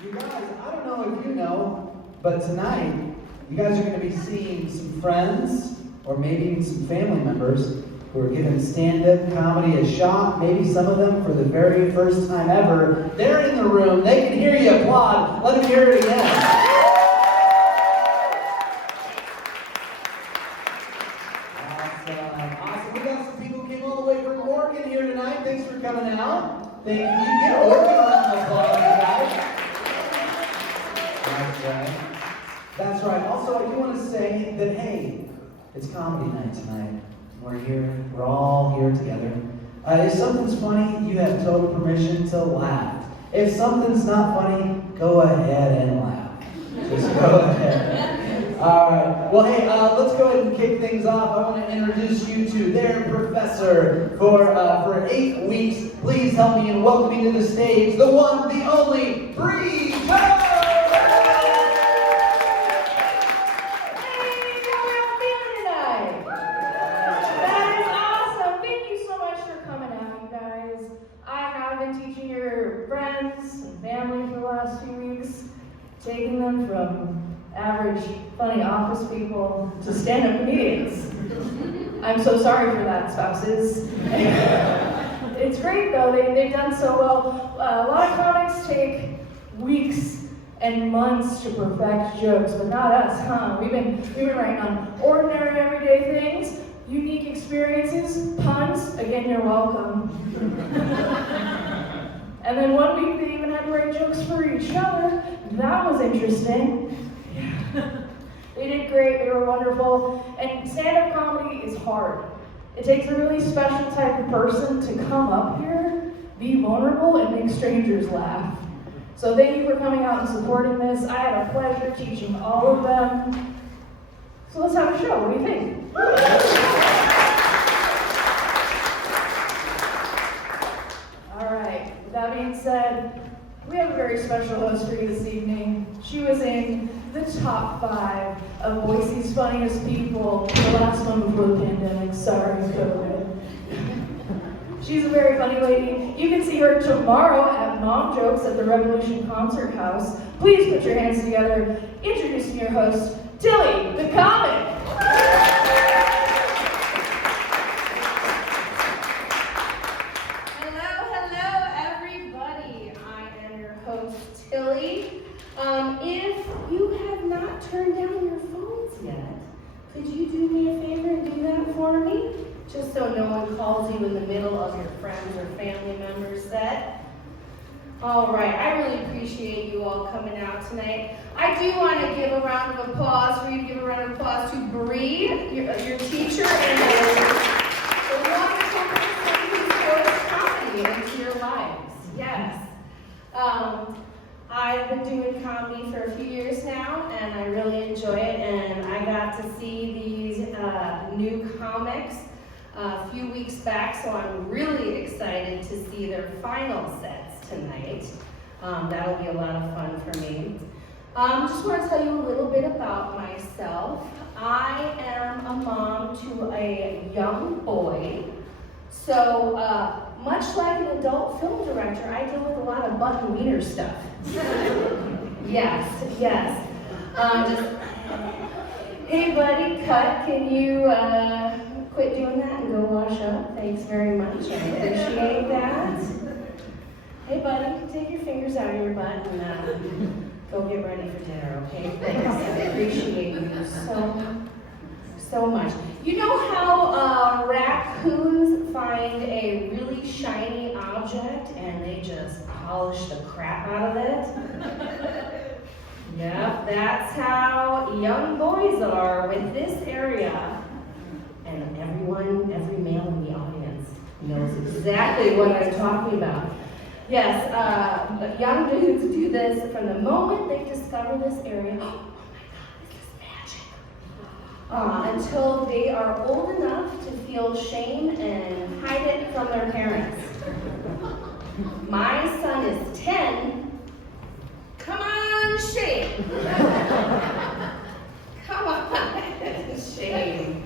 You guys, I don't know if you know, but tonight, you guys are going to be seeing some friends, or maybe even some family members, who are giving stand-up comedy a shot, maybe some of them for the very first time ever. They're in the room, they can hear you applaud. Let them hear it again. Awesome. We got some people who came all the way from Oregon here tonight. Thanks for coming out. Thank you. You get Oregon around the applause, you guys. That's right. That's right. Also, I do want to say that, hey, it's comedy night tonight. We're here. We're all here together. If something's funny, you have total permission to laugh. If something's not funny, go ahead and laugh. Just go ahead. All right. Well, hey, let's go ahead and kick things off. I want to introduce you to their professor for 8 weeks. Please help me in welcoming to the stage the one, the only, Bree. Taking them from average, funny office people to stand-up comedians. I'm so sorry for that, spouses. It's great though, they've done so well. A lot of comics take weeks and months to perfect jokes, but not us, huh? We've been writing on ordinary, everyday things, unique experiences, puns. Again, you're welcome. And then one week they even had to write jokes for each other. That was interesting. They did great, they were wonderful. And stand-up comedy is hard. It takes a really special type of person to come up here, be vulnerable, and make strangers laugh. So thank you for coming out and supporting this. I had a pleasure teaching all of them. So let's have a show, what do you think? All right, with that being said, we have a very special host for you this evening. She was in the top 5 of Boise's funniest people, the last one before the pandemic. Sorry, COVID. She's a very funny lady. You can see her tomorrow at Mom Jokes at the Revolution Concert House. Please put your hands together. Introducing your host, Tilly, the comic. If you have not turned down your phones yet, could you do me a favor and do that for me? Just so no one calls you in the middle of your friends or family members' set. All right, I really appreciate you all coming out tonight. I do want to give a round of applause for you to give a round of applause to Bree, your teacher, and the wonderful person who's forced comedy into your lives. Yes. I've been doing comedy for a few years now, and I really enjoy it, and I got to see these new comics a few weeks back, so I'm really excited to see their final sets tonight. That'll be a lot of fun for me. Just want to tell you a little bit about myself. I am a mom to a young boy, so much like an adult film director, I deal with a lot of butt and wiener stuff. Yes. Hey buddy, cut. Can you quit doing that and go wash up? Thanks very much. I appreciate that. Hey buddy, take your fingers out of your butt and go get ready for dinner, okay? Thanks. I appreciate you so much. You know how raccoons find a really shiny object and they just polish the crap out of it? Yep, that's how young boys are with this area. And every male in the audience knows exactly what I'm talking about. Yes, but young dudes do this from the moment they discover this area. Until they are old enough to feel shame and hide it from their parents. My son is 10. Come on, shame. Come on, shame.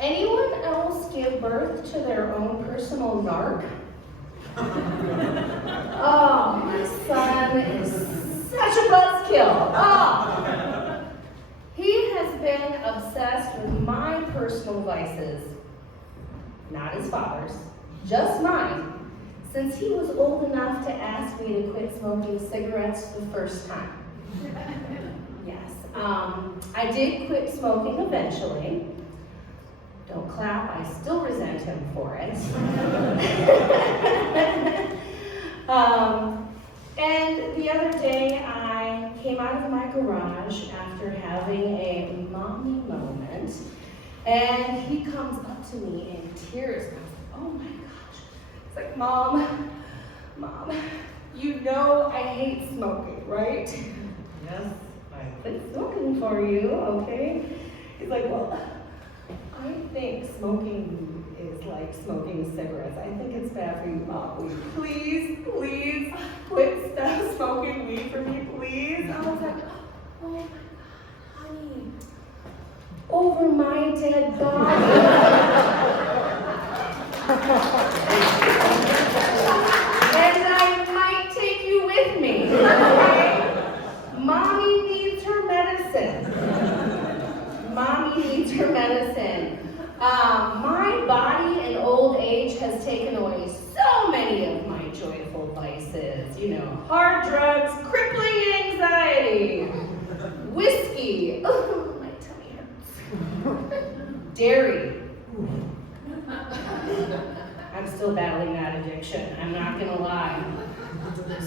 Anyone else give birth to their own personal narc? Oh, my buzzkill. Oh. He has been obsessed with my personal vices, not his father's, just mine, since he was old enough to ask me to quit smoking cigarettes the first time. Yes, I did quit smoking eventually. Don't clap, I still resent him for it. And the other day, I came out of my garage after having a mommy moment, and he comes up to me in tears, and I was like, oh my gosh. It's like, Mom, you know I hate smoking, right? Yes, I quit smoking for you, okay? He's like, well, I think smoking is like smoking cigarettes. I think it's bad for you, Mom. Will you please quit smoking weed for me, please? I was like, oh my God, honey, over my dead body. And I might take you with me, okay? Mommy needs her medicine. Mommy needs her medicine. My body in old age has taken away so many of my joyful vices. You know, hard drugs, crippling anxiety, whiskey. Oh, my tummy hurts. Dairy. I'm still battling that addiction. I'm not gonna lie.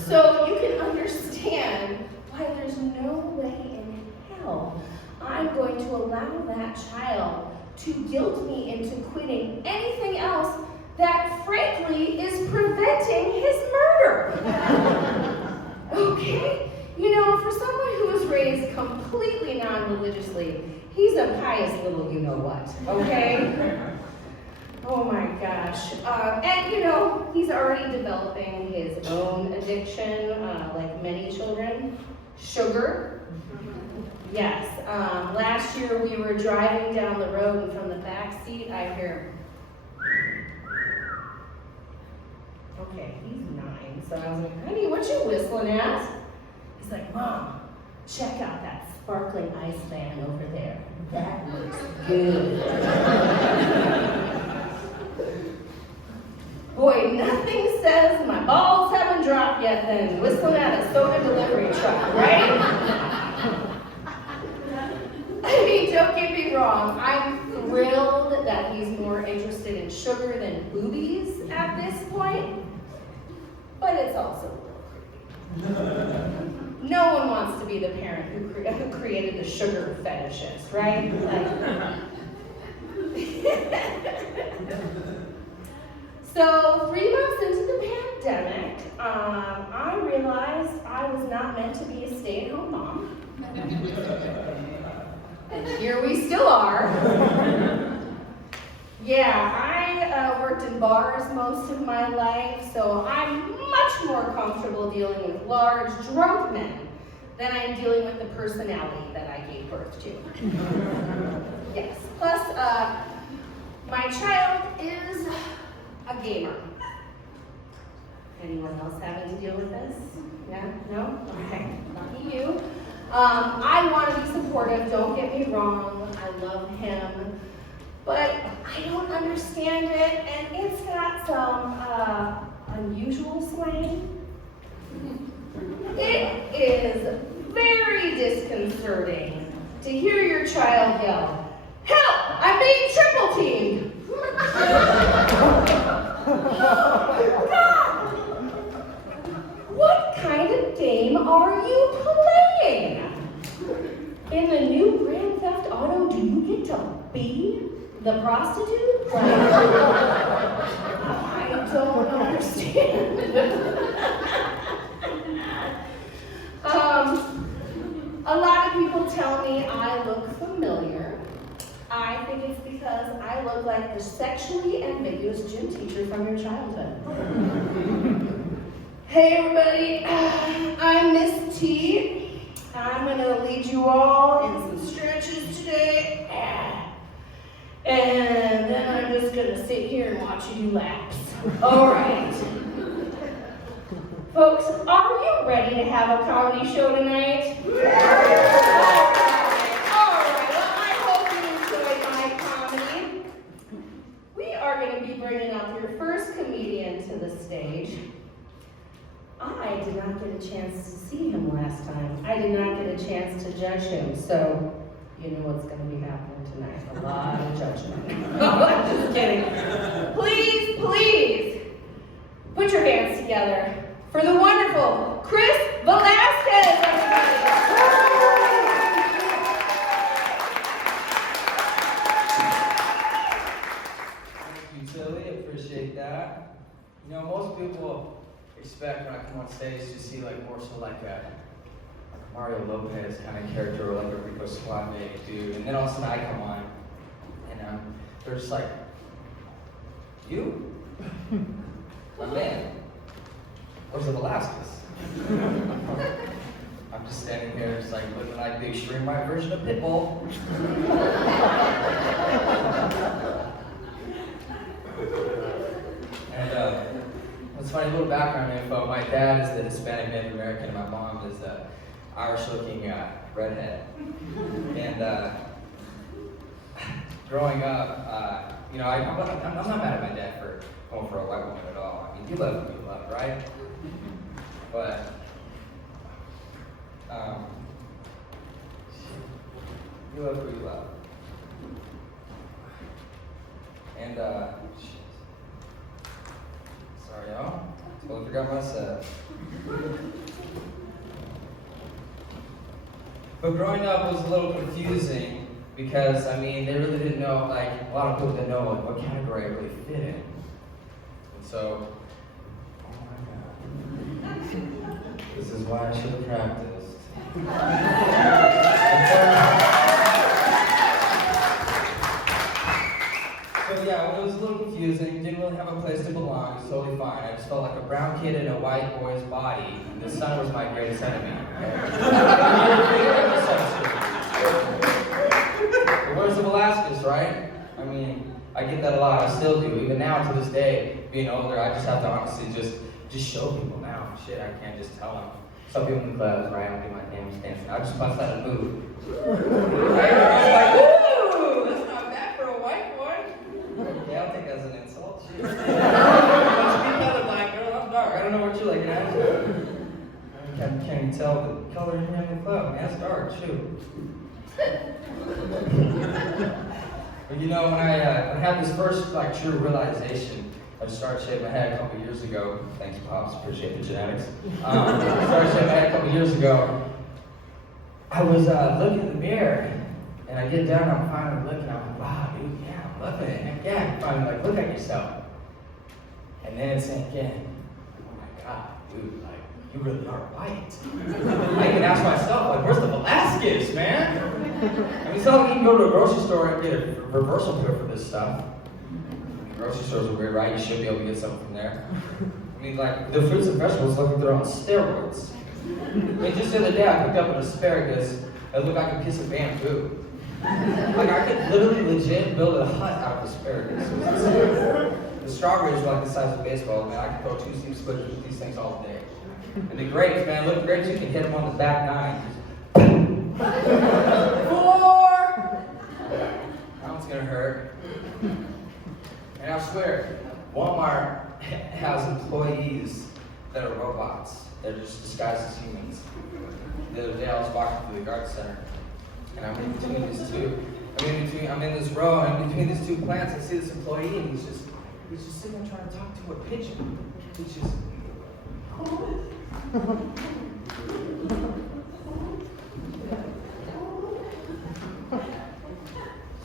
So you can understand why there's no way in hell I'm going to allow that child to guilt me into quitting anything else that frankly is preventing his murder. Okay? You know, for someone who was raised completely non-religiously, he's a pious little you-know-what, okay? Oh my gosh. And you know, he's already developing his own addiction, like many children. Sugar. Yes. Last year we were driving down the road, and from the back seat I hear, okay, he's 9, so I was like, honey, what you whistling at? He's like, Mom, check out that sparkling ice van over there. That looks good. Boy, nothing says my balls haven't dropped yet than whistling at a soda delivery truck, right? I mean, don't get me wrong, I'm thrilled that he's more interested in sugar than boobies at this point, but it's also a little creepy. No one wants to be the parent who created the sugar fetishist, right? So 3 months into the pandemic, I realized I was not meant to be a stay-at-home mom. And here we still are. Yeah, I worked in bars most of my life, so I'm much more comfortable dealing with large, drunk men than I'm dealing with the personality that I gave birth to. Yes, plus my child is a gamer. Anyone else having to deal with this? Yeah? No? Okay. Lucky you. I want to be supportive, don't get me wrong. I love him. But I don't understand it, and it's got some unusual slang. It is very disconcerting to hear your child yell, "Help! I'm being triple teamed!" Oh, God! What kind of game are you playing? In the new Grand Theft Auto, do you get to be the prostitute? Like, I don't understand. A lot of people tell me I look familiar. I think it's because I look like the sexually ambiguous gym teacher from your childhood. Hey everybody, I'm Miss T. I'm gonna lead you all in some stretches today. And then I'm just gonna sit here and watch you do laps. All right. Folks, are you ready to have a comedy show tonight? All right. Well, I hope you enjoyed my comedy. We are going to be bringing up your first comedian to the stage. I did not get a chance to see him last time. I did not get a chance to judge him, so you know what's going to be happening tonight. A lot of judgment. No, I'm just kidding. Please, please, put your hands together for the wonderful Chris Velasquez, everybody. Thank you, Tilly. Appreciate that. You know, most people expect when I come on stage to see like more so like a Mario Lopez kind of character or like a Rico Suave dude, and then all of a sudden I come on and they're just like, you? My man. Where's the Velasquez? I'm just standing here just like looking like the extreme right version of Pitbull. And what's funny, a little background info, my dad is the Hispanic Native American and my mom is the Irish-looking redhead. And growing up, you know, I'm not mad at my dad for going for a white woman at all. I mean, you love who you love, right? But you love who you love. And sorry, y'all. Totally forgot my set. But growing up was a little confusing because, I mean, they really didn't know, like, a lot of people didn't know like, what category I really fit in. And so, oh my God. This is why I should have practiced. So yeah, it was a little confusing, didn't really have a place to belong, it was totally fine. I just felt like a brown kid in a white boy's body, and the sun was my greatest enemy. Where's the Velasquez, right? I mean, I get that a lot, I still do. Even now, to this day, being older, I just have to honestly just show people now. Shit, I can't just tell them. Some people in the clubs, right? I do my dance dancing. I just bust out a move. Right? It's like, ooh, that's not bad for a white boy. Yeah, I don't think that's an insult. Shit. Speak out of black girl, I'm dark. I don't know what you're looking at. Can't you tell the color in here in the club? Man, it's dark, shoot. But you know, when I had this first like true realization, I started shaving my head a couple years ago. Thanks, Pops. Appreciate the genetics. I started shaving my head a couple years ago. I was looking in the mirror, and I get down, I'm finally looking, I'm like, wow, dude, yeah, I'm loving it. Heck yeah, I'm finally like, look at yourself. And then it sank in. Oh my God, dude, like, you really are white. I even asked myself, like, where's the Velasquez, man? I mean, so you can go to a grocery store and get a reversal pill for this stuff. Grocery stores are weird, right? You should be able to get something from there. I mean, like, the fruits and vegetables look like they're on steroids. I mean, just the other day, I picked up an asparagus that looked like a piece of bamboo. Like, I could literally legit build a hut out of asparagus. The strawberries were like the size of a baseball. Man, I could throw 2 seams of these things all day. And the grapes, man, look, grapes, you can hit them on the back 9. 4! That one's gonna hurt. And I swear, Walmart has employees that are robots. They're just disguised as humans. The other day I was walking through the garden center, and I'm in between these two. I'm in this row, and in between these two plants, I see this employee, and he's just sitting there trying to talk to a pigeon. He's just.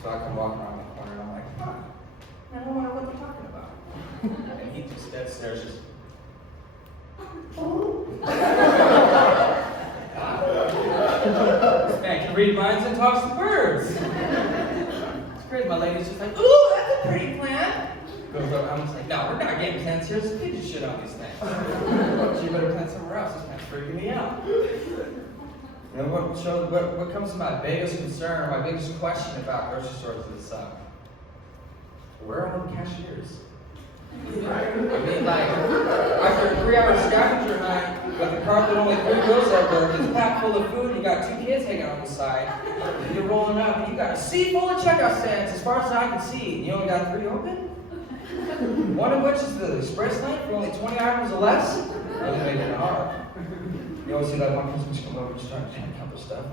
So I come walking around the corner, and I'm like, huh. I don't know what they're talking about. And he just dead stares, just. This man can read minds and talks to birds. It's great. My lady's just like, ooh, that's a pretty plant. Goes over, I'm just like, no, we're not getting plants here. There's pigeon shit on these things. You better plant somewhere else. This man's freaking me out. You know, what comes to my biggest concern, my biggest question about grocery stores is, where are all the cashiers? I mean, like, after a 3-hour scavenger night with a cart with only 3 wheels over, it's packed full of food, and you got 2 kids hanging on the side, and you're rolling up, and you got a sea full of checkout stands as far as I can see, and you only got 3 open? One of which is the express lane for only 20 items or less? Really making it hard. You always see that one person just come over and start trying to count the stuff.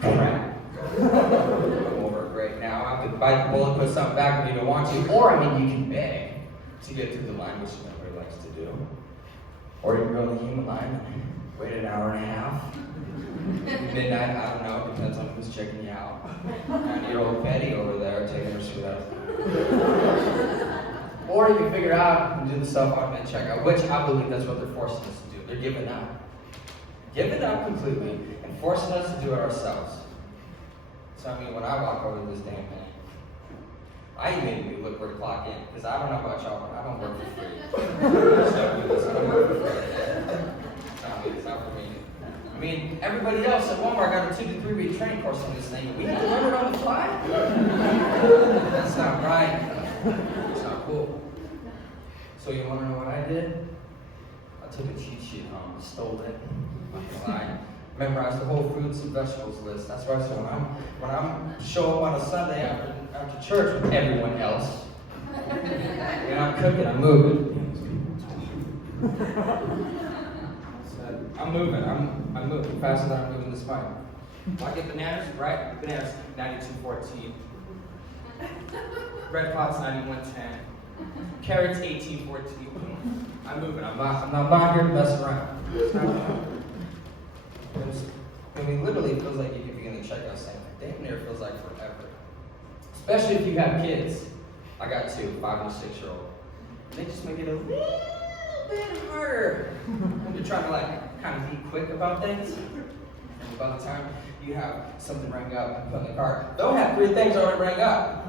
Crap. I'm over it right now. I have to bite the bullet, put something back when you don't want to. Or, I mean, you can beg to get through the line, which nobody likes to do. Or you can go in the human line and wait an hour and a half. Midnight, I don't know, depends on who's checking you out. 9-year-old Betty over there taking her sweet out. Or you can figure out and do the self-automated checkout, which I believe that's what they're forcing us to do. They're giving up. Giving up completely and forcing us to do it ourselves. So I mean, when I walk over to this damn thing, I immediately look where to clock in, because I don't know about y'all, but I don't work for free. So do this, I don't work for free. It's not for me. I mean, everybody else at Walmart got a 2 to 3 week training course on this thing. We have to learn it on the fly? That's not right. It's not cool. So you want to know what I did? I took a cheat sheet home, stole it, not gonna lie. Memorized the whole fruits and vegetables list. That's why I said when I'm show up on a Sunday after church with everyone else, and I'm cooking, I'm moving. I'm moving faster than I'm moving this mic. I get bananas, right? Bananas, 92.14. Red pots, 91.10. Carrots, 18.14. I'm moving. I'm not here to mess around. I mean, literally it feels like you could be in the checkout stand. Damn near feels like forever. Especially if you have kids. I got 2, 5 and a 6-year-old. They just make it a little bit harder when you're trying to like kind of be quick about things. And by the time you have something rang up and put in the cart, they'll have 3 things already rang up.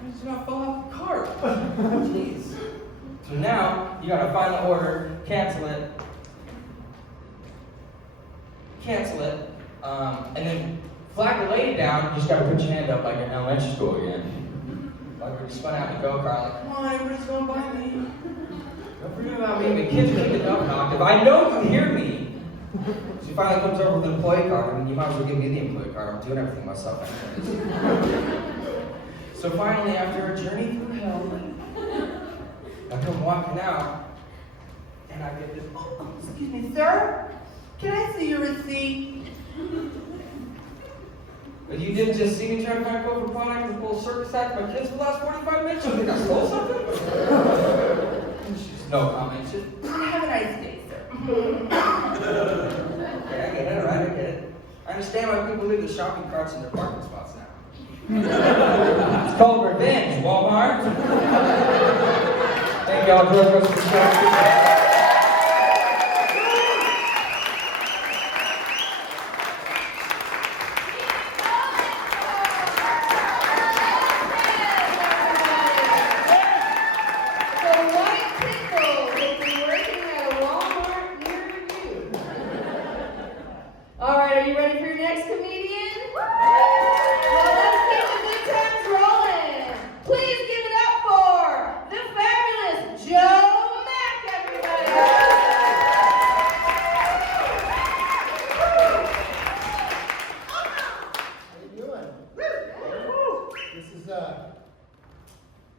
I just not fall off the cart. Jeez. So now you gotta find the order, cancel it, and then flag the lady down. You just gotta put your hand up like you're in elementary school again. Like when you spun out in the go-kart, like, come on, everybody's going by me. Don't forget about me. The kids are getting knocked. I know you hear me. She finally comes over with an employee card. I mean, you might as well give me the employee card. I'm doing everything myself anyways. So finally, after a journey through hell, I come walking out, and I get this, oh, excuse me, sir? Can I see your receipt? But you didn't just see me trying to find over product and pull a circus act for my kids for the last 45 minutes? You think I stole something? She's no comment. She's have a nice day, sir. Okay, I get it, alright, I get it. I understand why people leave the shopping carts in their parking spots now. It's called revenge, Walmart. Thank y'all for joining us for the show.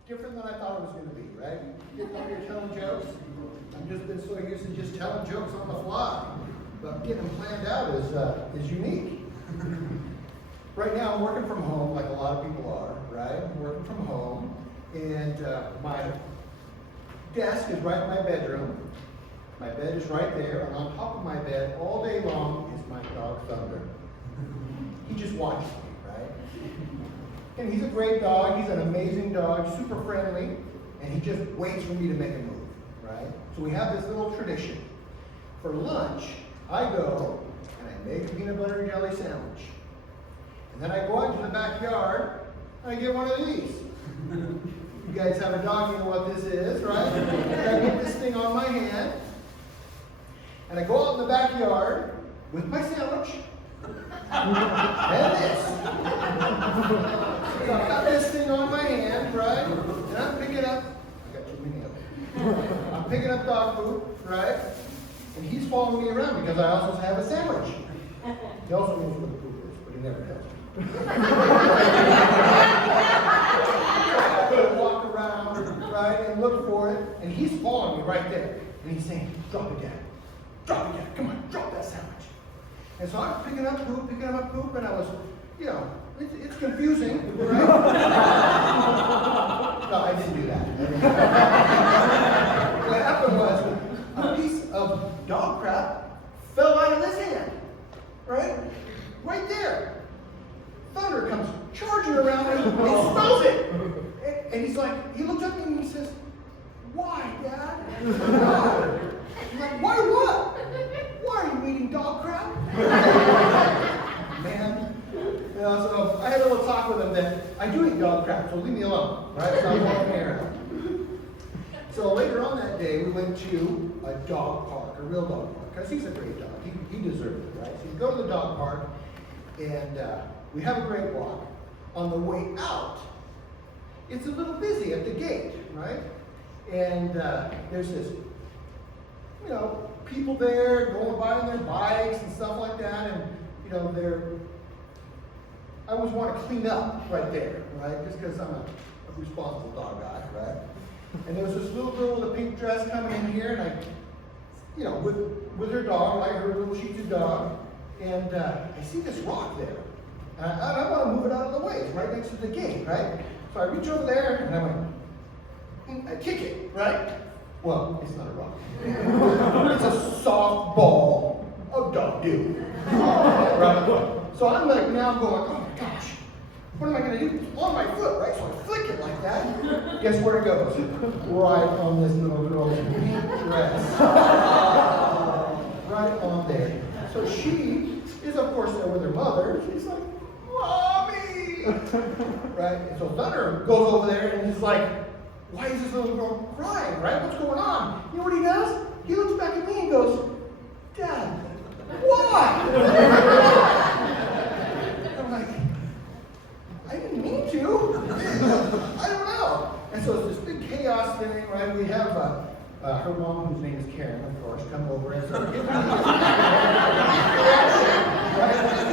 Different than I thought it was going to be, right? You get up here telling jokes. I've just been so used to just telling jokes on the fly. But getting them planned out is unique. Right now I'm working from home like a lot of people are, right? I'm working from home. And my desk is right in my bedroom. My bed is right there. And on top of my bed all day long is my dog Thunder. He just watches me, right? And he's a great dog, he's an amazing dog, super friendly, and he just waits for me to make a move, right? So we have this little tradition. For lunch, I go and I make a peanut butter and jelly sandwich. And then I go out to the backyard and I get one of these. You guys have a dog, you know what this is, right? And I get this thing on my hand, and I go out in the backyard with my sandwich, And this. So I've got this thing on my hand, right? And I'm picking up, I got too many of them. I'm picking up dog food, right? And he's following me around because I also have a sandwich. He also knows where the food is, but he never tells me. I walk around, right, and look for it, and he's following me right there. And he's saying, drop it down. Drop it down. Come on, drop that sandwich. And so I'm picking up poop, and I was, it's confusing, right? No, I didn't do that. What happened was a piece of dog crap fell out of his hand, right? Right there. Thunder comes charging around him, and he smells it. And he's like, he looks up at me and he says, why, Dad? Why? He's like, why what? Why are you eating dog crap? Man. So I had a little talk with him that I do eat dog crap, so leave me alone, right? So I'm walking around. So later on that day, we went to a dog park, a real dog park, because he's a great dog. He deserves it, right? So you go to the dog park, and we have a great walk. On the way out, it's a little busy at the gate, right? And there's this, people there going by on their bikes and stuff like that, and I always want to clean up right there, right? Just because I'm a responsible dog guy, right? And there was this little girl with a pink dress coming in here, and with her dog, like her little Shih Tzu dog, and I see this rock there. And I want to move it out of the way. It's right next to the gate, right? So I reach over there, and I went, I kick it, right? Well, it's not a rock. It's a soft ball of dog doo. Right? So I'm like now going, oh my gosh, what am I going to do? It's on my foot, right? So I flick it like that. Guess where it goes? Right on this little girl's pink dress. Right on there. So she is, of course, there with her mother. She's like, Mommy! Right? And so Thunder goes over there and he's like, why is this little girl crying, right? What's going on? You know what he does? He looks back at me and goes, Dad, why? I'm like, I didn't mean to. I don't know. And so it's this big chaos thing, right? We have her mom, whose name is Karen, of course, come over and sort of give me a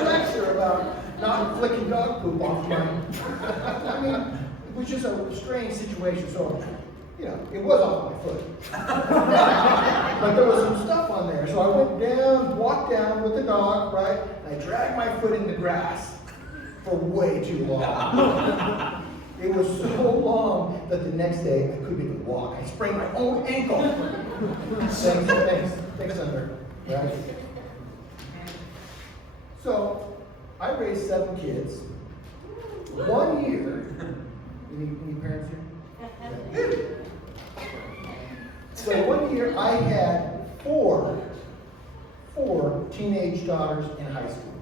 lecture about not flicking dog poop off my, I mean, which is a strange situation. So, it was off my foot. But there was some stuff on there. So I went down, walked down with the dog, right? And I dragged my foot in the grass for way too long. It was so long that the next day I couldn't even walk. I sprained my own ankle. Thanks, Thunder. Right? So I raised 7 kids. 1 year. Any parents here? So 1 year I had four teenage daughters in high school.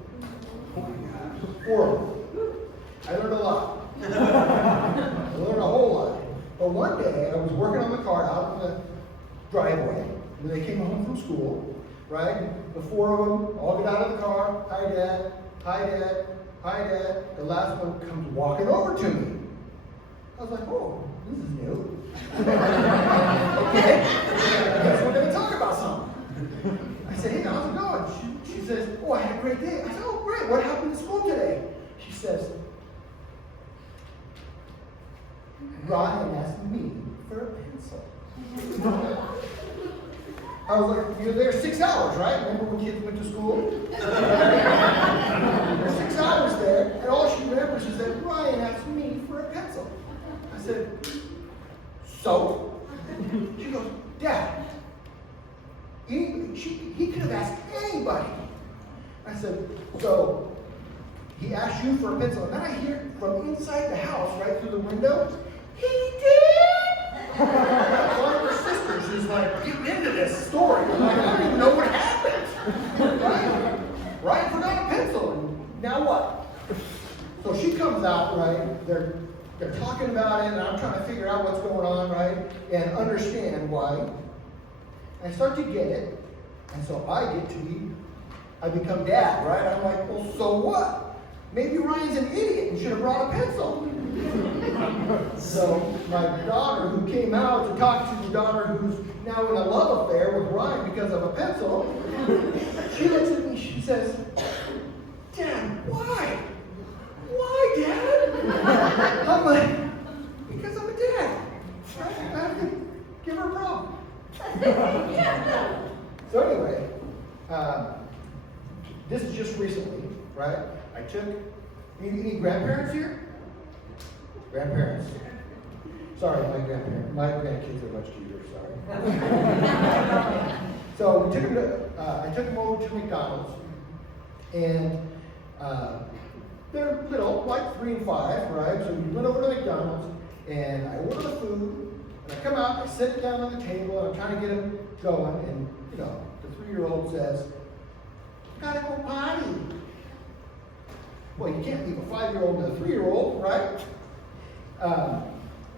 4 of them. I learned a lot. I learned a whole lot. But one day I was working on the car out in the driveway when they came home from school, right? The 4 of them all get out of the car. Hi, Dad. Hi, Dad. Hi, Dad. The last one comes walking over to me. I was like, oh, this is new. Okay. I guess we're going to talk about something. I said, hey, how's it going? She says, oh, I had a great day. I said, oh, great. What happened in school today? She says, Ryan asked me for a pencil. I was like, you're there 6 hours, right? Remember when kids went to school? There's 6 hours there, and all she remembers is that Ryan asked me for a pencil. I said, so? She goes, Dad, he could have asked anybody. I said, so he asked you for a pencil. And then I hear from inside the house, right through the window, he did? One of her sisters is like, get into this story. I'm like, I don't even know what happened. Right? Ryan forgot a pencil, and now what? So she comes out, right? They're talking about it, and I'm trying to figure out what's going on, right? And understand why. And I start to get it, and so I get to be I become dad, right? I'm like, well, so what? Maybe Ryan's an idiot and should have brought a pencil. So my daughter, who came out to talk to the daughter who's now in a love affair with Ryan because of a pencil, she looks at me, she says, Dad, why? Why, Dad? I'm like, because I'm a dad. Right? I have to give her a problem. So anyway, this is just recently, right? I took, any grandparents here? Grandparents. Sorry, my grandkids are much cuter, sorry. So we took them I took them over to McDonald's, and they're little, like 3 and 5, right? So we went over to McDonald's, and I order the food, and I come out, I sit it down on the table, and I'm trying to get them going, and the 3-year-old says, gotta go potty. Well, you can't leave a 5-year-old and a 3-year-old, right?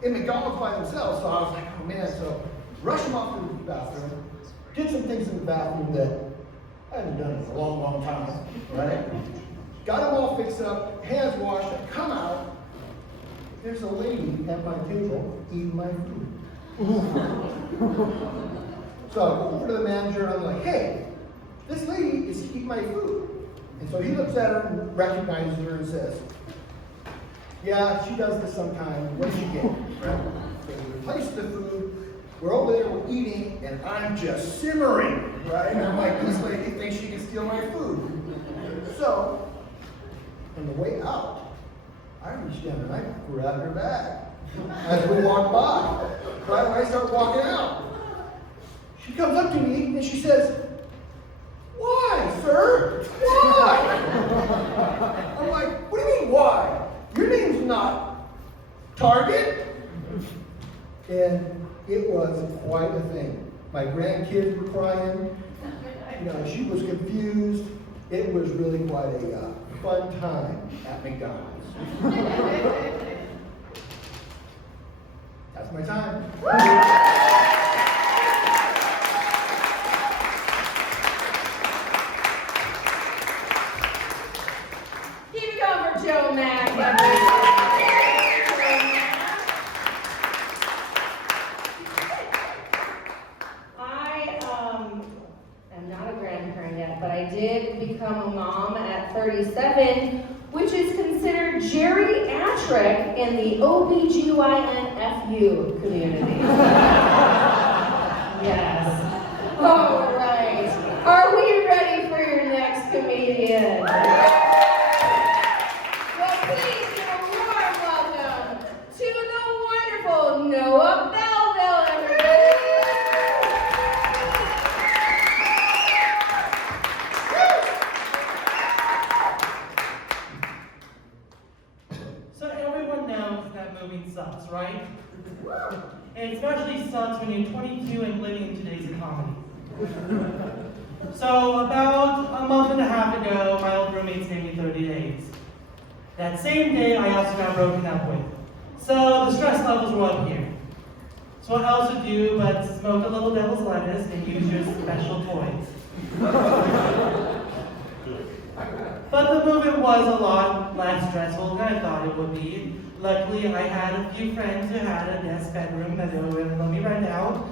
In McDonald's by themselves, so I was like, oh man, so rush them off to the bathroom, did some things in the bathroom that I hadn't done in a long, long time, right? Got them all fixed up, hands washed, I come out, there's a lady at my table eating my food. So I go over to the manager and I'm like, hey, this lady is eating my food. And so he looks at her and recognizes her and says, yeah, she does this sometimes. What did she get? Right? So we replace the food. We're over there, we're eating, and I'm just simmering, right? And I'm like, this lady thinks she can steal my food. So, on the way out, I reached down and I grabbed her bag as we walk by. Right when I start walking out, she comes up to me and she says, why, sir? Why? I'm like, what do you mean, why? Your name's not Target? And it was quite a thing. My grandkids were crying. She was confused. It was really quite a fun time at McDonald's. That's my time. Keep it going for Joe Mack, everybody. I am not a grandparent yet, but I did become a mom at 37, which is considered geriatric in the OBGYN-FU community. Yes. All right. Are we ready for your next comedian? Well, please give a warm welcome to the wonderful Noah Belleville, everybody. So everyone knows that moving sucks, right? And it especially sucks when you're 22 and living in today's economy. So about a month and a half ago, my old roommate stayed me 30 days. That same day, I also got broken up with. So the stress levels were up here. So what else would do but smoke a little devil's lettuce and use your special toys. But the movement was a lot less stressful than I thought it would be. Luckily, I had a few friends who had a guest bedroom that they were willing to let me rent out.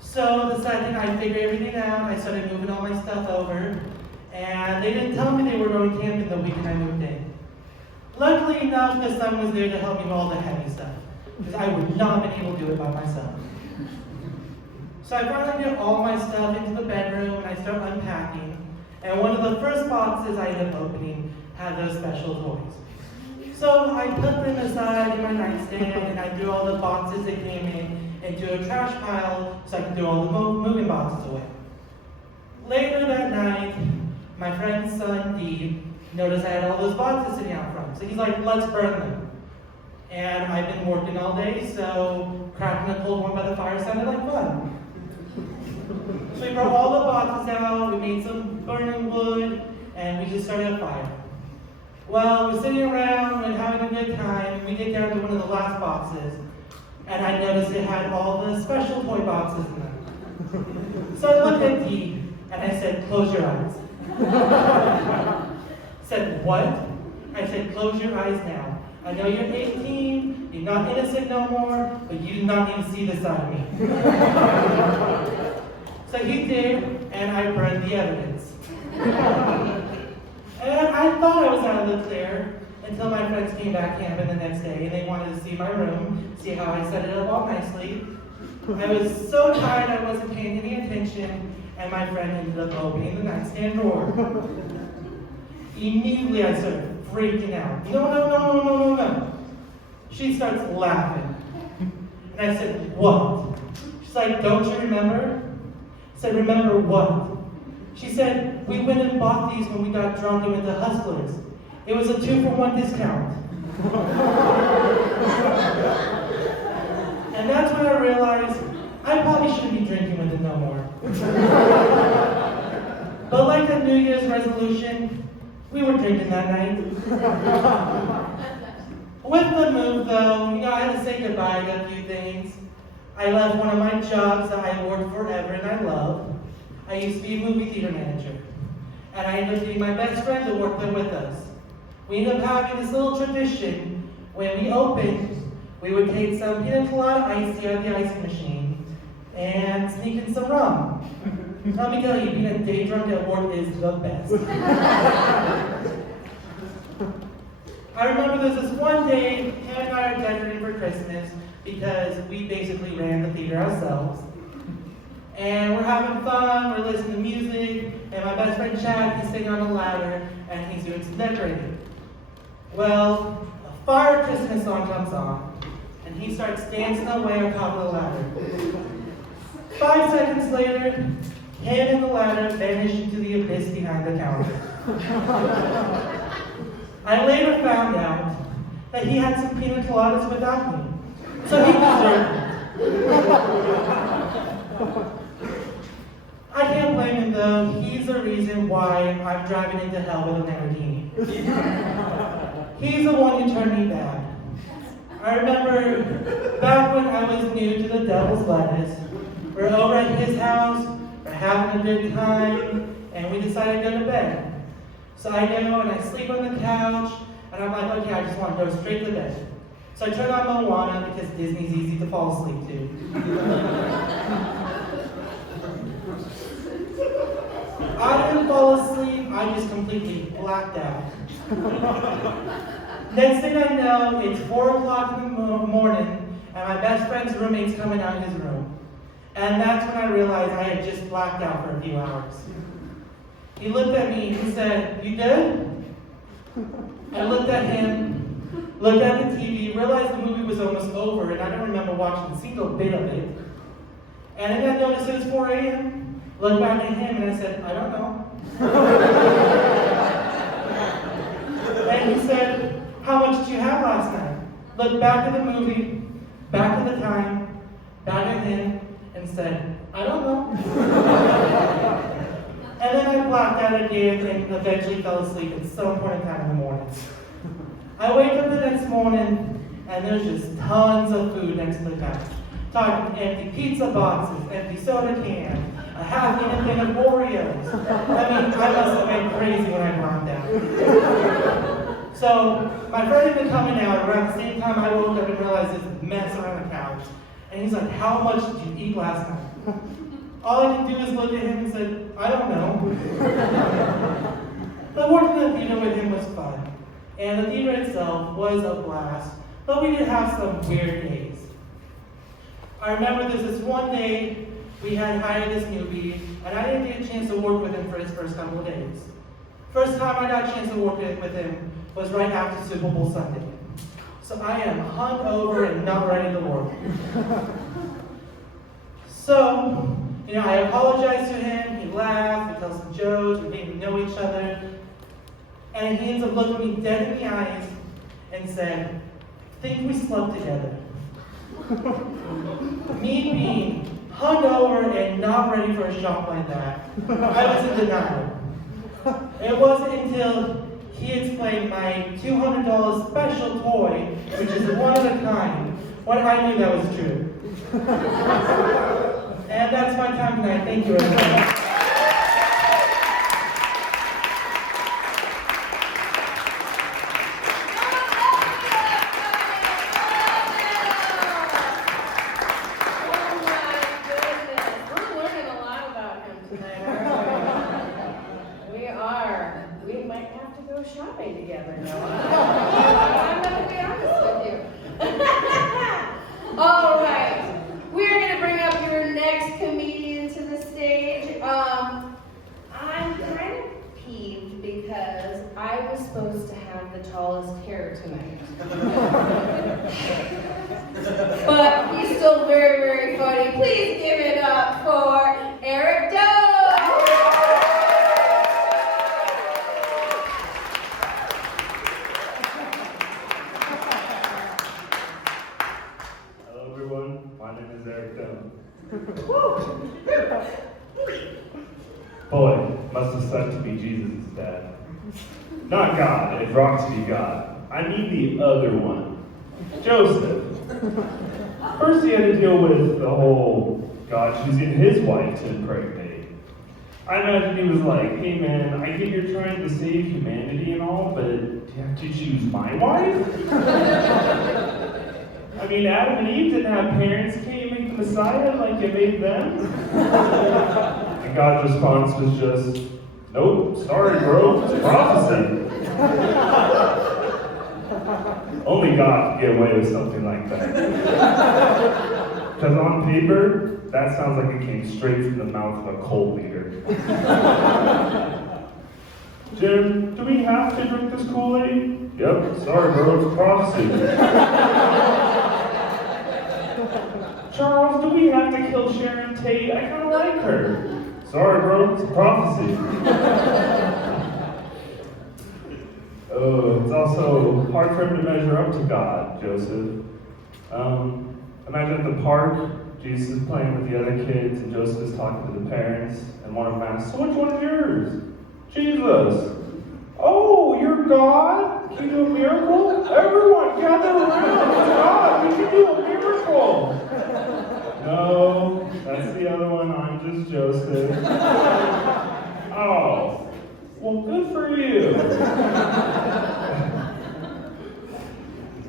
So the second I figured everything out, I started moving all my stuff over. And they didn't tell me they were going camping the weekend I moved in. Luckily enough, the son was there to help me with all the heavy stuff, because I would not have been able to do it by myself. So I finally get all my stuff into the bedroom and I start unpacking. And one of the first boxes I ended up opening had those special toys. So I put them aside in my nightstand and I threw all the boxes that came in into a trash pile so I could throw all the moving boxes away. Later that night, my friend's son, D, noticed I had all those boxes sitting out front. So he's like, let's burn them. And I've been working all day, so cracking a cold one by the fire sounded like fun. So we brought all the boxes out, we made some burning wood, and we just started a fire. Well, we're sitting around and having a good time, and we get down to one of the last boxes, and I noticed it had all the special toy boxes in them. So I looked at Dee, and I said, close your eyes. Said, what? I said, close your eyes now. I know you're 18, you're not innocent no more, but you do not need to see this side of me. So he did, and I burned the evidence. And I thought I was out of the clear until my friends came back camping the next day and they wanted to see my room, see how I set it up all nicely. I was so tired I wasn't paying any attention, and my friend ended up opening the nightstand drawer. Immediately I started freaking out. No. She starts laughing. And I said, what? She's like, don't you remember? I said, remember what? She said, we went and bought these when we got drunk and went to Hustlers. It was a 2-for-1 discount. And that's when I realized I probably shouldn't be drinking with it no more. But like a New Year's resolution, we were drinking that night. With the move though, I had to say goodbye to a few things. I left one of my jobs that I worked forever and I loved. I used to be a movie theater manager. And I ended up getting my best friend to work there with us. We ended up having this little tradition. When we opened, we would take some pina colada iced tea out of the ice machine and sneak in some rum. Let me tell you, being a day drunk at work is the best. I remember there's this one day, Kim and I are decorating for Christmas because we basically ran the theater ourselves. And we're having fun, we're listening to music, and my best friend Chad, he's sitting on a ladder and he's doing some decorating. Well, a fire Christmas song comes on, and he starts dancing away on top of the ladder. 5 seconds later, him and the ladder vanish into the abyss behind the counter. I later found out that he had some pina coladas without me, so he deserved it. I can't blame him though. He's the reason why I'm driving into hell with a Lamborghini. He's the one who turned me bad. I remember back when I was new to the Devil's Lettuce, we're over at his house, we're having a good time, and we decided to go to bed. So I go and I sleep on the couch, and I'm like, okay, I just want to go straight to bed. So I turn on Moana because Disney's easy to fall asleep to. I didn't fall asleep, I just completely blacked out. Next thing I know, it's 4 o'clock in the morning, and my best friend's roommate's coming out of his room. And that's when I realized I had just blacked out for a few hours. He looked at me and he said, you good? I looked at him, looked at the TV, realized the movie was almost over, and I don't remember watching a single bit of it. And then I noticed it was 4 a.m., looked back at him and I said, I don't know. And he said, how much did you have last night? Looked back at the movie, back at the time, back at him, and said, I don't know. And then I blacked out again and eventually fell asleep at some point in time in the morning. I wake up the next morning and there's just tons of food next to the couch. Talking empty pizza boxes, empty soda cans, a half-eaten thing of Oreos. I mean, I must have been crazy when I blacked out. So, my friend had been coming out around the same time I woke up and realized this mess around the couch. And he's like, how much did you eat last night? All I could do is look at him and say, I don't know. But working in the theater with him was fun. And the theater itself was a blast. But we did have some weird days. I remember there's this one day we had hired this newbie, and I didn't get a chance to work with him for his first couple of days. First time I got a chance to work with him was right after Super Bowl Sunday. So I am hungover and not ready to work. So, I apologized to him, he laughed, we told some jokes, we didn't know each other, and he ends up looking me dead in the eyes and said, I think we slept together. Me being hungover and not ready for a shock like that, I was in denial. It wasn't until he explained my $200 special toy, which is one of a kind, when I knew that was true. And that's my time tonight. Thank you, everyone. please give it up for Eric Doe? Hello everyone, my name is Eric Doe. Boy, must have sucked to be Jesus' dad. Not God, it rocked to be God. I mean the other one, Joseph. First he had to deal with the whole God choosing his wife to impregnate. I imagine he was like, hey man, I get you're trying to save humanity and all, but do you have to choose my wife? I mean, Adam and Eve didn't have parents. Can't you make the Messiah like you made them? And God's response was just, nope, sorry bro, it's prophecy. Only God could get away with something like that. Because on paper, that sounds like it came straight from the mouth of a cult leader. Jim, do we have to drink this Kool-Aid? Yep, sorry bro, it's prophecy. Charles, do we have to kill Sharon Tate? I kind of like her. Sorry bro, it's a prophecy. Oh, it's also hard for him to measure up to God, Joseph. Imagine at the park, Jesus is playing with the other kids, and Joseph is talking to the parents, and one of them asks, so which one is yours? Jesus. Oh, you're God? Can you do a miracle? Everyone, gather around. It's God. We can do a miracle. No, that's the other one. I'm just Joseph. Oh, well, good for you.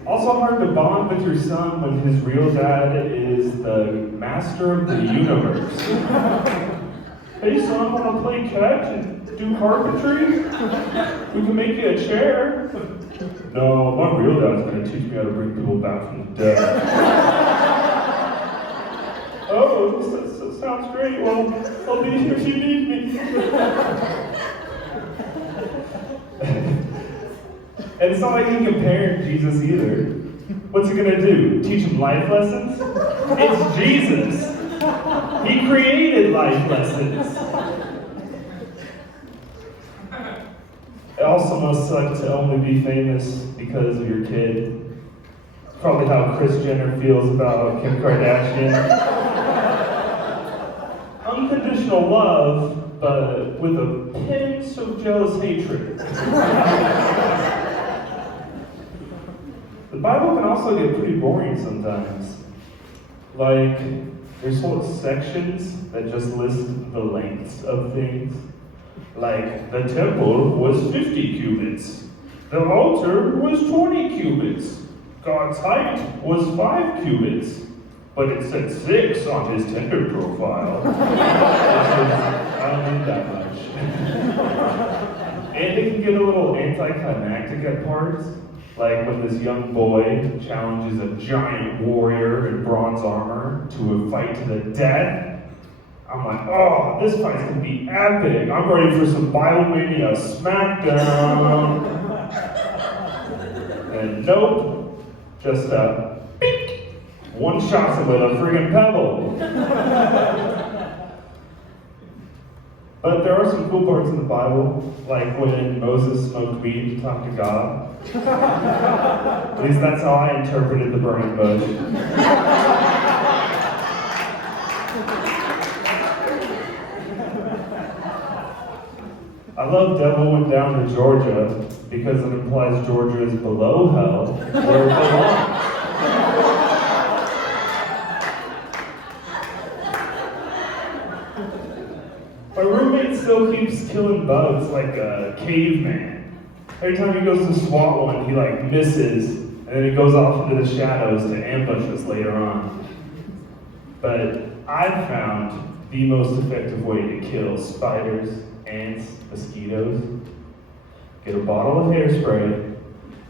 Also hard to bond with your son when his real dad is the master of the universe. Hey son, want to play catch and do carpentry? We can make you a chair. No, my real dad's going to teach me how to bring people back from the dead. Oh, this sounds great. Well, I'll be here if you need me. And it's not like he can compare Jesus either. What's he gonna do? Teach him life lessons? It's Jesus. He created life lessons. It also must suck to only be famous because of your kid. Probably how Kris Jenner feels about Kim Kardashian. Unconditional love, but with a pinch of jealous hatred. The Bible can also get pretty boring sometimes. Like, there's whole sections that just list the lengths of things. Like, the temple was 50 cubits. The altar was 20 cubits. God's height was 5 cubits. But it said 6 on his Tinder profile. I don't need that much. And it can get a little anticlimactic at parts. Like when this young boy challenges a giant warrior in bronze armor to a fight to the death. I'm like, oh, this fight's gonna be epic. I'm ready for some Bible-mania smackdown. And nope, just a beep. One shot with a friggin' pebble. But there are some cool parts in the Bible, like when Moses smoked weed to talk to God. At least that's how I interpreted the burning bush. I love Devil Went Down to Georgia because it implies Georgia is below hell, where it belongs. My roommate still keeps killing bugs like a caveman. Every time he goes to swat one, he like misses, and then he goes off into the shadows to ambush us later on. But I've found the most effective way to kill spiders, ants, mosquitoes. Get a bottle of hairspray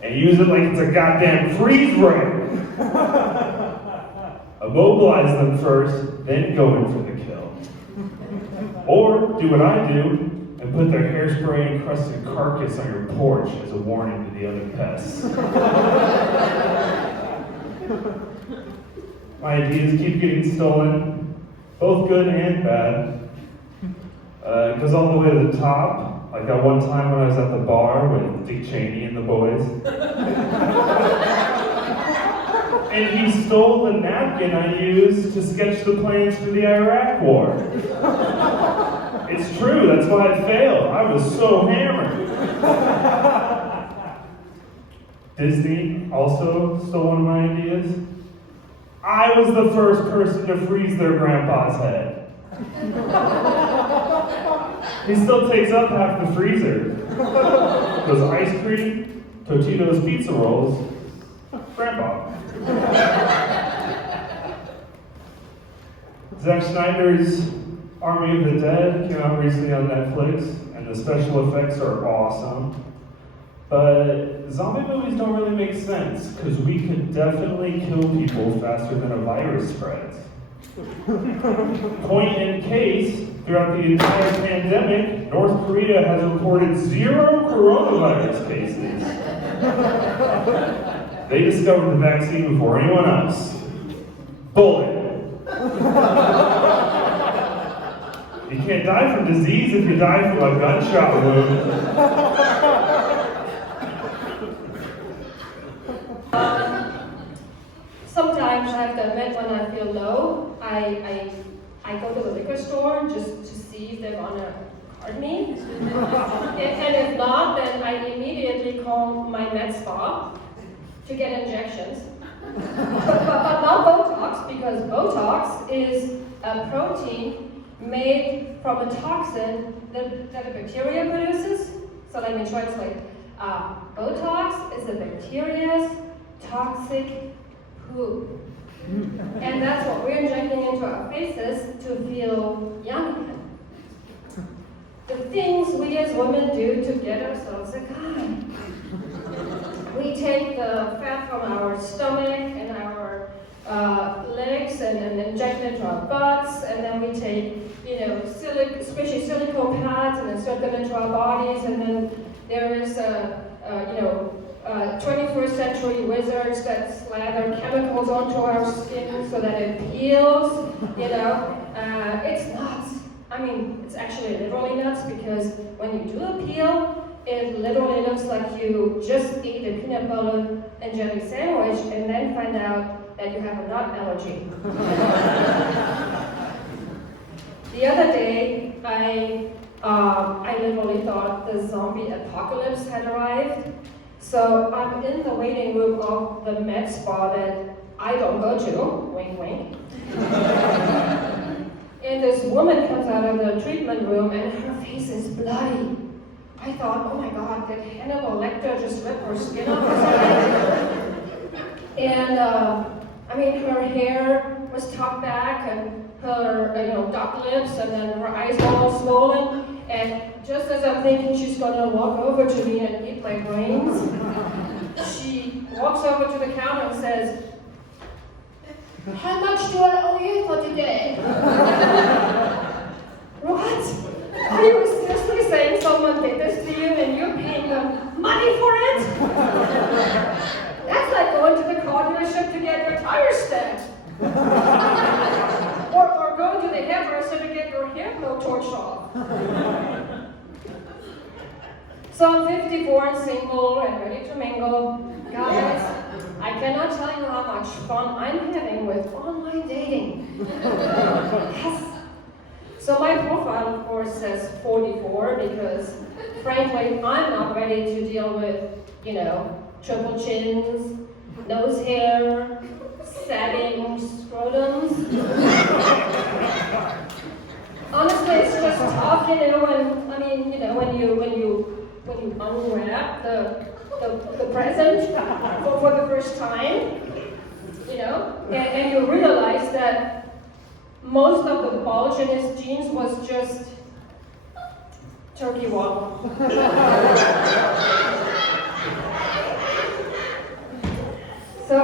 and use it like it's a goddamn freeze ray. Immobilize them first, then go in for the kill. Or do what I do and put their hairspray encrusted carcass on your porch as a warning to the other pests. My ideas keep getting stolen, both good and bad. It goes all the way to the top. Like that one time when I was at the bar with Dick Cheney and the boys. And he stole the napkin I used to sketch the plans for the Iraq War. It's true, that's why I failed. I was so hammered. Disney also stole one of my ideas. I was the first person to freeze their grandpa's head. He still takes up half the freezer. Those ice cream, Totino's pizza rolls, Grandpa. Zack Snyder's Army of the Dead came out recently on Netflix, and the special effects are awesome. But zombie movies don't really make sense, because we could definitely kill people faster than a virus spreads. Point in case, throughout the entire pandemic, North Korea has reported 0 coronavirus cases. They discovered the vaccine before anyone else. Bullet. You can't die from disease if you die from a gunshot wound. Sometimes I have to admit when I feel low, I go to the liquor store just to see if they want to card me. And if not, then I immediately call my med spa to get injections. But not Botox, because Botox is a protein made from a toxin that a bacteria produces. So let me translate. Botox is the bacteria's toxic poop. And that's what we're injecting into our faces to feel young again. The things we as women do to get ourselves a guy. We take the fat from our stomach and our legs and inject it into our butts, and then we take, squishy silicone pads and insert them into our bodies, and then there is 21st century wizards that slather chemicals onto our skin so that it peels, it's nuts. I mean, it's actually literally nuts, because when you do a peel, it literally looks like you just ate a peanut butter and jelly sandwich and then find out that you have a nut allergy. The other day, I literally thought the zombie apocalypse had arrived. So I'm in the waiting room of the med spa that I don't go to, wink wink. And this woman comes out of the treatment room and her face is bloody. I thought, oh my God, did Hannibal Lecter just rip her skin off or something? And her hair was tucked back and her, duck lips, and then her eyes were all swollen. And just as I'm thinking she's gonna walk over to me and eat my brains, she walks over to the counter and says, "How much do I owe you for today?" What? Are you seriously saying someone did this to you and you're paying them money for it? That's like going to the car dealership to get your tires stacked. Or going to the hairdresser to get your hair torched off. So I'm 54 and single and ready to mingle. Guys, I cannot tell you how much fun I'm having with online dating. Yes. So my profile, of course, says 44 because, frankly, I'm not ready to deal with, triple chins, nose hair, sagging scrotums. Honestly, it's just tough, when you unwrap the present for the first time, and you realize that most of the bulge in his jeans was just turkey waddle. So,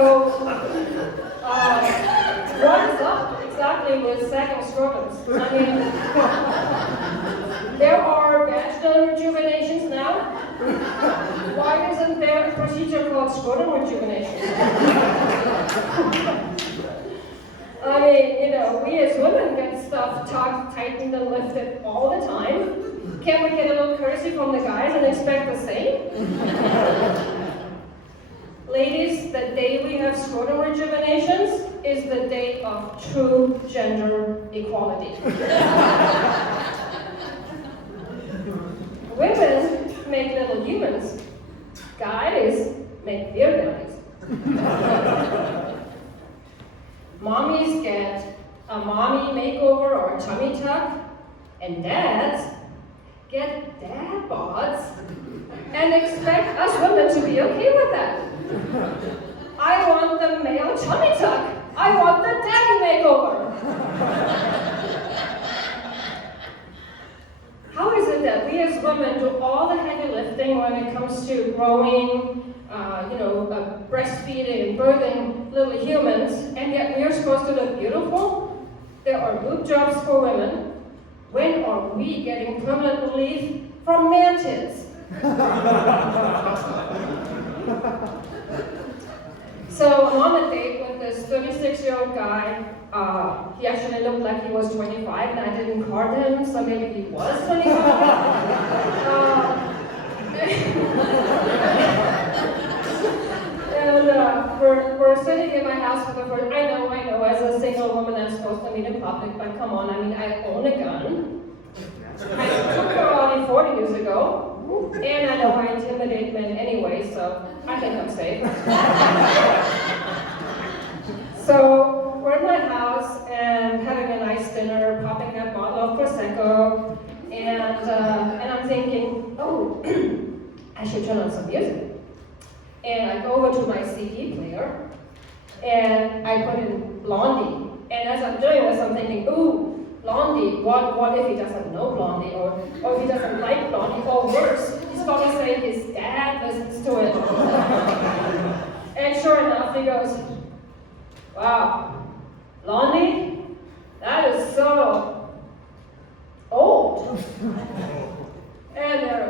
what is up exactly with sagging scrotums? There are vaginal rejuvenations now. Why isn't there a procedure called scrotum rejuvenation? We as women get stuff getting them lifted all the time. Can we get a little courtesy from the guys and expect the same? Ladies, the day we have scrotum rejuvenations is the day of true gender equality. Women make little humans. Guys make beer bellies. Mommies get a mommy makeover or a tummy tuck, and dads get dad bods and expect us women to be okay with that. I want the male tummy tuck. I want the daddy makeover. How is it that we as women do all the heavy lifting when it comes to growing, breastfeeding and birthing little humans, and yet we are supposed to look beautiful? There are boob jobs for women. When are we getting permanent relief from man tits? So I'm on a date with this 36-year-old guy. He actually looked like he was 25, and I didn't card him, so maybe he was 25. And we're sitting in my house for the first. I know, as a single woman, I'm supposed to meet in public, but come on, I mean, I own a gun. I took her only 40 years ago. And I know I intimidate men anyway, so I think I'm safe. So we're in my house and having a nice dinner, popping that bottle of Prosecco, and I'm thinking, oh, I should turn on some music. And I go over to my CD player, and I put in Blondie. And as I'm doing this, I'm thinking, ooh, Blondie, what if he doesn't know Blondie, or if he doesn't like Blondie, or worse, he's going to say his dad listens to it. And sure enough, he goes, wow, Blondie, that is so old. And there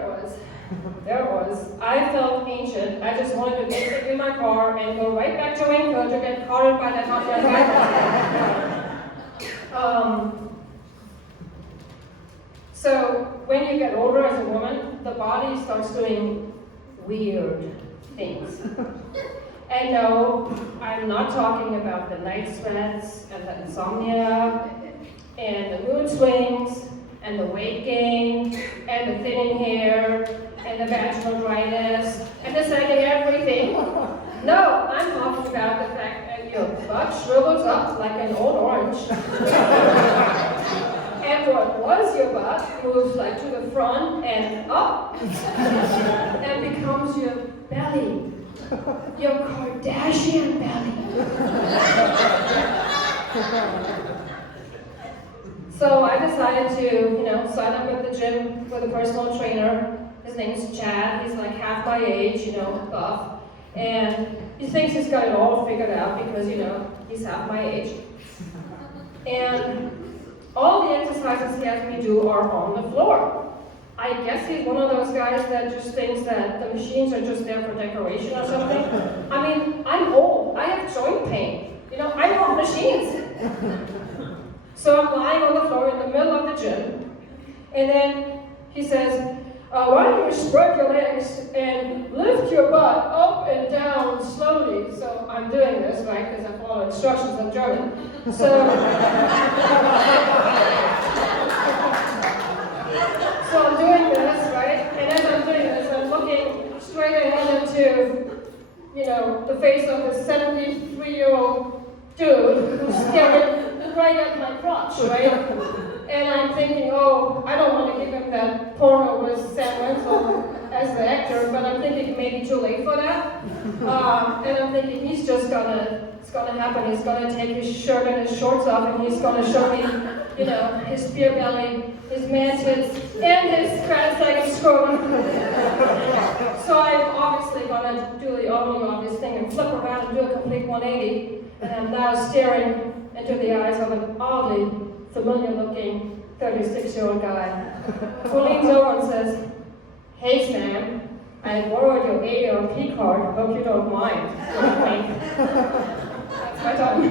it was. I felt ancient. I just wanted to get in my car and go right back to Winco to get caught by that hot guy. So when you get older as a woman, the body starts doing weird things. And no, I'm not talking about the night sweats and the insomnia and the mood swings and the weight gain and the thinning hair and the vaginalitis and the sagging everything. No, I'm talking about the fact that your butt shrivels up like an old orange. And what was your butt moves like to the front and up and becomes your belly, your Kardashian belly. So I decided to, sign up at the gym with a personal trainer. His name's Chad. He's like half my age, buff. And he thinks he's got it all figured out because, he's half my age. And all the exercises he has me do are on the floor. I guess he's one of those guys that just thinks that the machines are just there for decoration or something. I mean, I'm old. I have joint pain. I want machines. So I'm lying on the floor in the middle of the gym. And then he says, why don't you spread your legs and lift your butt up and down slowly. So I'm doing this, right, because I follow instructions in German. So I'm doing this, right, and as I'm doing this, I'm looking straight ahead into, the face of a 73-year-old dude who's staring right at my crotch, right? And I'm thinking, oh, I don't want to give him that porno with Sam Wenzel as the actor, but I'm thinking it may be too late for that. And I'm thinking it's gonna happen. He's gonna take his shirt and his shorts off, and he's gonna show me, his beer belly, his man tits, and his cross-legged scrotum. So I'm obviously gonna do the only obvious thing and flip around and do a complete 180, and I'm now staring into the eyes of an oddly familiar-looking 36-year-old guy who leans over and says, "Hey Sam, I borrowed your AARP card. Hope you don't mind." That's my time.